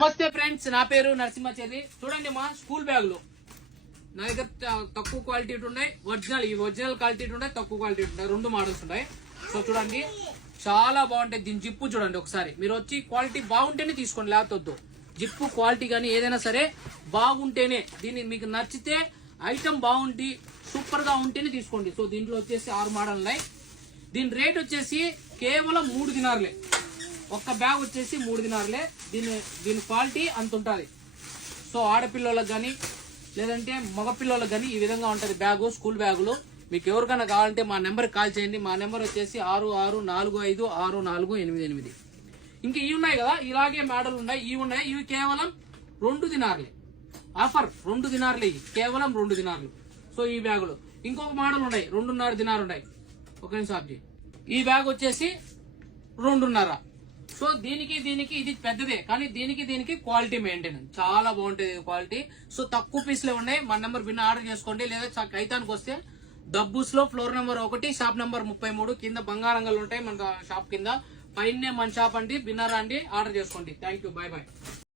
నమస్తే ఫ్రెండ్స్, నా పేరు నరసింహాచారి. చూడండి మా స్కూల్ బ్యాగులు నా దగ్గర తక్కువ క్వాలిటీ ఉన్నాయి, ఒరిజినల్ క్వాలిటీ ఉన్నాయి, తక్కువ క్వాలిటీ ఉంటాయి. రెండు మోడల్స్ ఉన్నాయి. సో చూడండి, చాలా బాగుంటాయి. దీని జిప్పు చూడండి ఒకసారి. మీరు వచ్చి క్వాలిటీ బాగుంటేనే తీసుకోండి, లేకపోతే జిప్పు క్వాలిటీ కానీ ఏదైనా సరే బాగుంటేనే, దీన్ని మీకు నచ్చితే ఐటమ్ బాగుండి సూపర్ గా ఉంటేనే తీసుకోండి. సో దీంట్లో వచ్చేసి 6 మోడల్ ఉన్నాయి. దీని రేట్ వచ్చేసి కేవలం 3 దినార్లే. ఒక్క బ్యాగ్ వచ్చేసి 3 దినార్లే. దీని క్వాలిటీ అంత ఉంటుంది. సో ఆడపిల్లలకు కానీ లేదంటే మగపిల్లలకు కానీ ఈ విధంగా ఉంటుంది బ్యాగు, స్కూల్ బ్యాగులు. మీకు ఎవరికైనా కావాలంటే మా నెంబర్కి కాల్ చేయండి. మా నెంబర్ వచ్చేసి 66456488. ఇంకా ఇవి ఉన్నాయి కదా, ఇలాగే మోడల్ ఉన్నాయి. ఇవి కేవలం 2 దినార్లే. ఆఫర్ 2 దినార్లే, కేవలం 2 దినార్లు. సో ఈ బ్యాగులు ఇంకొక మోడల్ ఉన్నాయి, 2.5 దినారు ఉన్నాయి. ఒక నిమిషం, ఈ బ్యాగ్ వచ్చేసి 2.5. సో దీనికి ఇది పెద్దదే, కానీ దీనికి క్వాలిటీ మెయింటైన్ చాలా బాగుంటుంది క్వాలిటీ. సో తక్కువ పీసులే ఉన్నాయి. మన నెంబర్ విన్న ఆర్డర్ చేసుకోండి. లేదా కైతానికి వస్తే దబ్బూస్ లో ఫ్లోర్ నెంబర్ 1, షాప్ నెంబర్ 33 కింద బంగారంగలు ఉంటాయి మన షాప్ కింద. పైనే మన షాప్ అండి, విన్నరా అండి, ఆర్డర్ చేసుకోండి. Thank you, by.